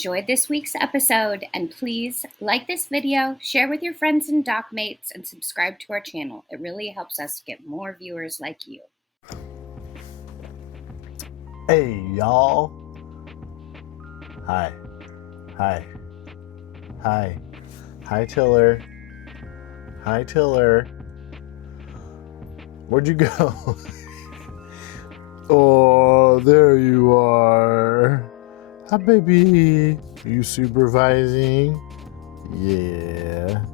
enjoyed this week's episode, and please like this video, share with your friends and doc mates, and subscribe to our channel. It really helps us get more viewers like you. Hey, y'all. Hi. Hi. Hi. Hi, Tiller. Hi, Tiller. Where'd you go? Oh, there you are. Hi, baby. Are you supervising? Yeah.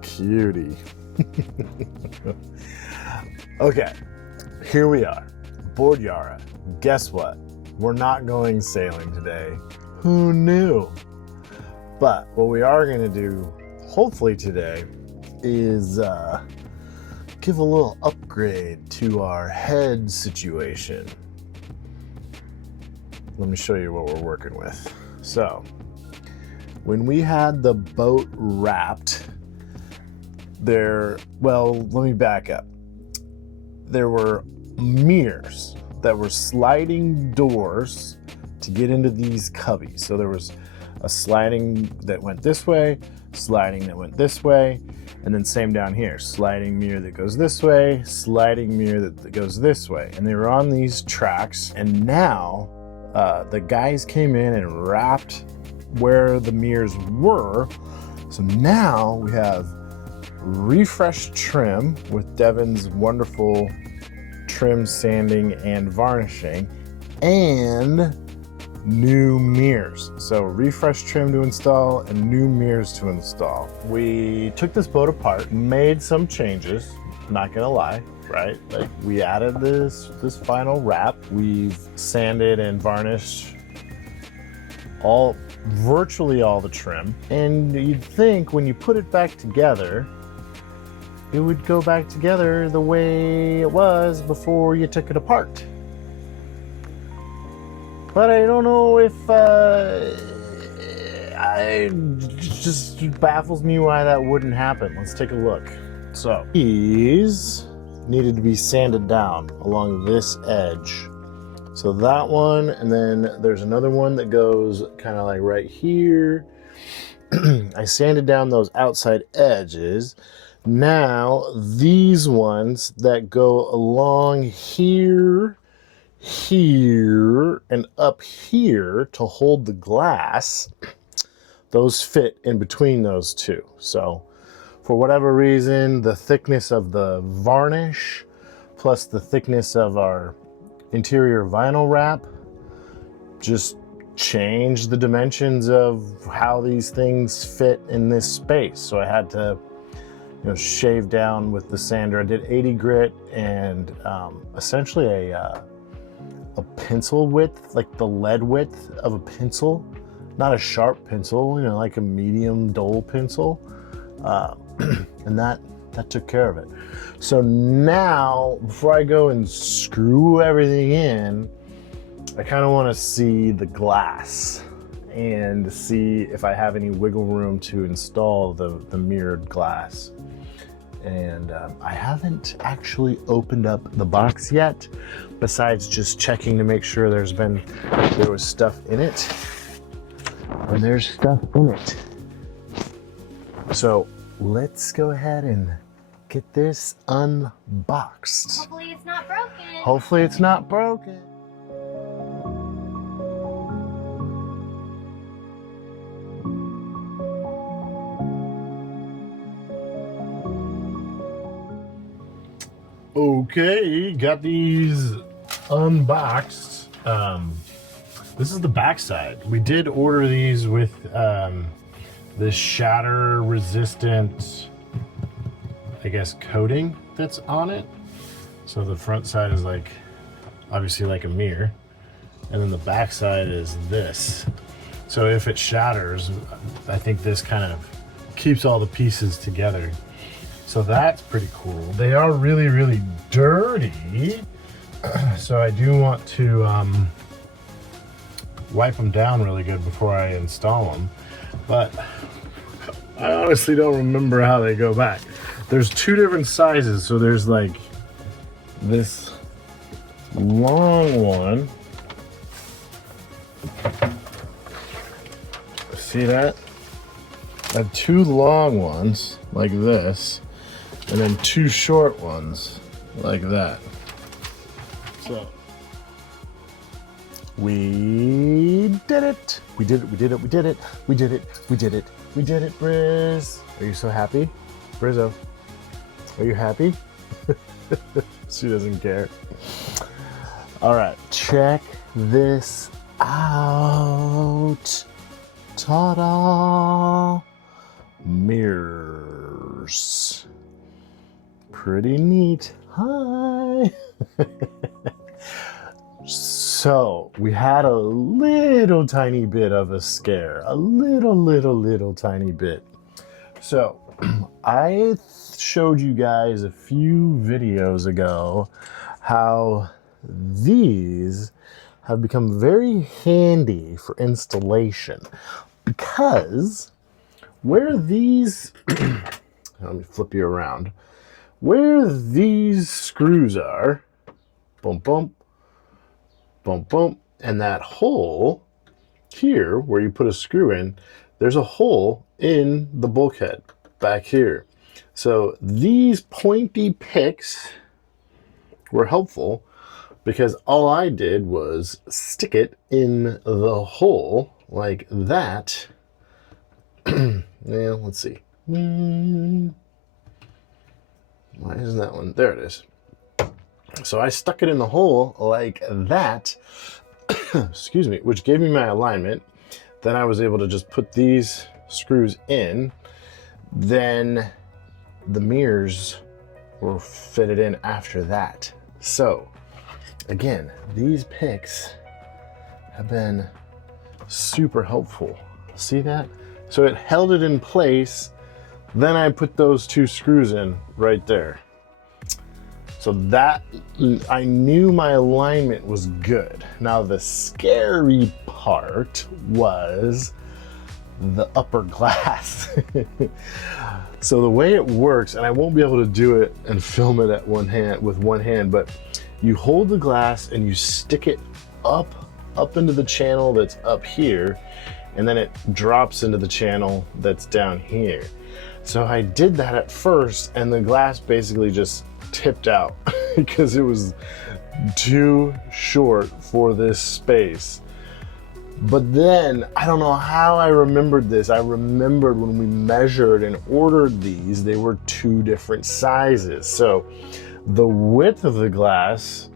Cutie. Okay, here we are. Board Yara. Guess what? We're not going sailing today. Who knew? But what we are going to do, hopefully today, is give a little upgrade to our head situation. Let me show you what we're working with. So, when we had the boat wrapped, let me back up. There were mirrors that were sliding doors to get into these cubbies. So there was a sliding that went this way, sliding that went this way, and then same down here, sliding mirror that goes this way, sliding mirror that goes this way. And they were on these tracks, and now the guys came in and wrapped where the mirrors were. So now we have refreshed trim with Devin's wonderful trim sanding and varnishing, and new mirrors. So refresh trim to install and new mirrors to install. We took this boat apart, made some changes, not gonna lie, right? Like, we added this final wrap. We've sanded and varnished virtually all the trim. And you'd think when you put it back together, it would go back together the way it was before you took it apart. But I don't know if it just baffles me why that wouldn't happen. Let's take a look. So these needed to be sanded down along this edge. So that one, and then there's another one that goes kind of like right here. I sanded down those outside edges. Now these ones that go along here, and up here to hold the glass, those fit in between those two. So for whatever reason, the thickness of the varnish plus the thickness of our interior vinyl wrap just changed the dimensions of how these things fit in this space. So I had to shave down with the sander. I did 80 grit and essentially a pencil width, like the lead width of a pencil, not a sharp pencil, like a medium dull pencil, and that took care of it. So now, before I go and screw everything in, I kind of want to see the glass and see if I have any wiggle room to install the mirrored glass. And I haven't actually opened up the box yet, besides just checking to make sure there was stuff in it. And there's stuff in it. So let's go ahead and get this unboxed. Hopefully it's not broken. Hopefully it's not broken. Okay, got these unboxed. This is the backside. We did order these with this shatter resistant, I guess, coating that's on it. So the front side is obviously like a mirror, and then the back side is this. So if it shatters, I think this kind of keeps all the pieces together. So that's pretty cool. They are really, really dirty. So I do want to wipe them down really good before I install them. But I honestly don't remember how they go back. There's two different sizes. So there's like this long one See that? I have 2 long ones like this, and then 2 short ones like that. So we did it. We did it. We did it. We did it. We did it. We did it. We did it, Briz. Are you so happy? Brizzo, are you happy? She doesn't care. All right, check this out. Ta-da! Mirrors. Pretty neat. Hi. So we had a little tiny bit of a scare, a little tiny bit. So I showed you guys a few videos ago how these have become very handy for installation, because where these, let me flip you around, where these screws are, bump, bump, bump, bump, and that hole here where you put a screw in, there's a hole in the bulkhead back here. So these pointy picks were helpful because all I did was stick it in the hole like that. Yeah, let's see. Why isn't that one? There it is. So I stuck it in the hole like that, excuse me, which gave me my alignment. Then I was able to just put these screws in. Then the mirrors were fitted in after that. So again, these picks have been super helpful. See that? So it held it in place. Then I put those 2 screws in right there. So that, I knew my alignment was good. Now the scary part was the upper glass. So the way it works, and I won't be able to do it and film it with one hand, but you hold the glass and you stick it up into the channel that's up here, and then it drops into the channel that's down here. So I did that at first, and the glass basically just tipped out because it was too short for this space. But then, I don't know how I remembered this. I remembered when we measured and ordered these, they were 2 different sizes. So the width of the glass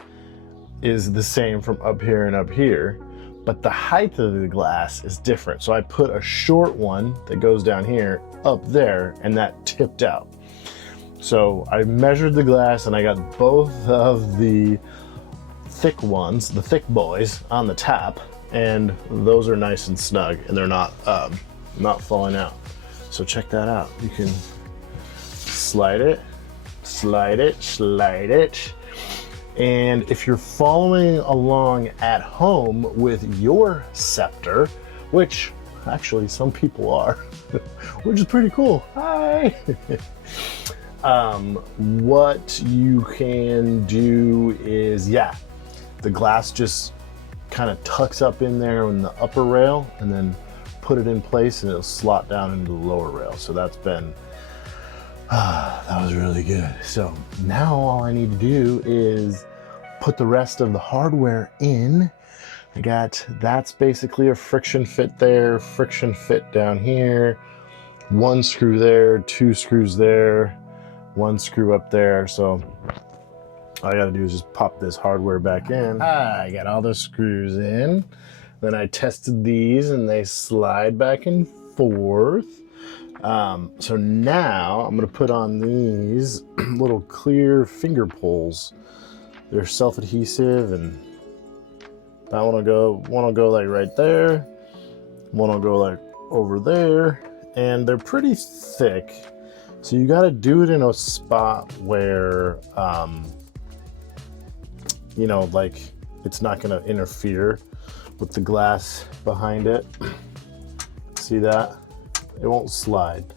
is the same from up here and up here, but the height of the glass is different. So I put a short one that goes down here up there, and that tipped out. So I measured the glass and I got both of the thick ones, the thick boys, on the top, and those are nice and snug and they're not falling out. So check that out. You can slide it, slide it, slide it. And if you're following along at home with your scepter, which actually some people are, which is pretty cool. Hi. What you can do is, yeah, the glass just kind of tucks up in there in the upper rail, and then put it in place and it'll slot down into the lower rail. So that's been, that was really good. So now all I need to do is put the rest of the hardware in. That's basically a friction fit there, friction fit down here, 1 screw there, 2 screws there, 1 screw up there. So all I gotta do is just pop this hardware back in. I got all the screws in. Then I tested these and they slide back and forth. So now I'm gonna put on these little clear finger pulls. They're self-adhesive, and that one will go like right there. One will go like over there, and they're pretty thick. So you got to do it in a spot where, you know, like it's not going to interfere with the glass behind it. See that? It won't slide.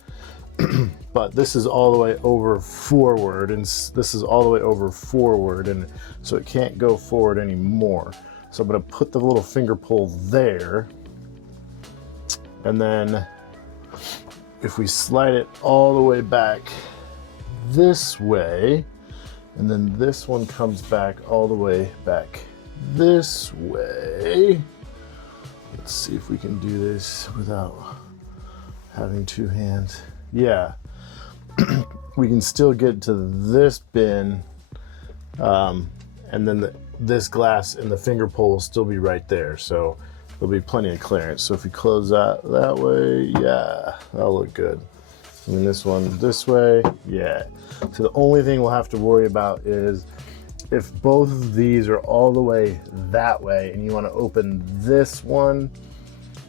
But this is all the way over forward, and this is all the way over forward, and so it can't go forward anymore. So I'm going to put the little finger pull there. And then if we slide it all the way back this way, and then this one comes back all the way back this way. Let's see if we can do this without having two hands. Yeah, we can still get to this bin, and then this glass and the finger pole will still be right there. So there'll be plenty of clearance. So if we close that way, yeah, that'll look good. And then this one this way, yeah. So the only thing we'll have to worry about is if both of these are all the way that way and you want to open this one,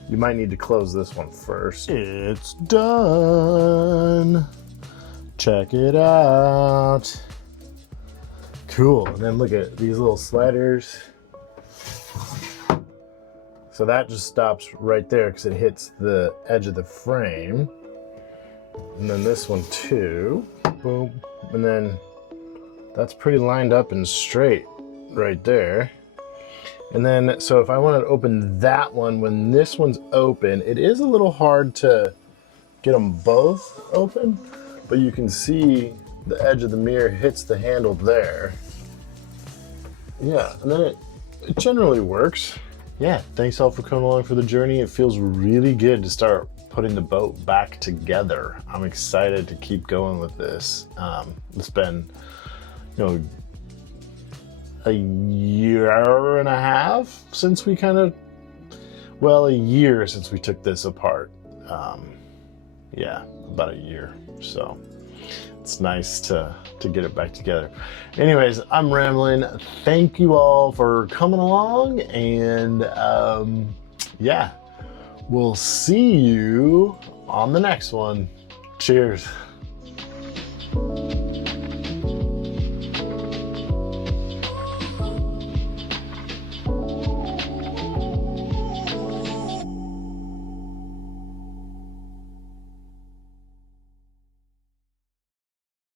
you might need to close this one first. It's done. Check it out. Cool. And then look at these little sliders. So that just stops right there because it hits the edge of the frame. And then this one too. Boom. And then that's pretty lined up and straight right there. And then, so if I wanted to open that one, when this one's open, it is a little hard to get them both open, but you can see the edge of the mirror hits the handle there. Yeah, and then it generally works. Yeah, thanks all for coming along for the journey. It feels really good to start putting the boat back together. I'm excited to keep going with this. It's been, a year and a half since we a year since we took this apart. Yeah, about a year. So it's nice to get it back together. Anyways, I'm rambling. Thank you all for coming along, and yeah, we'll see you on the next one. Cheers.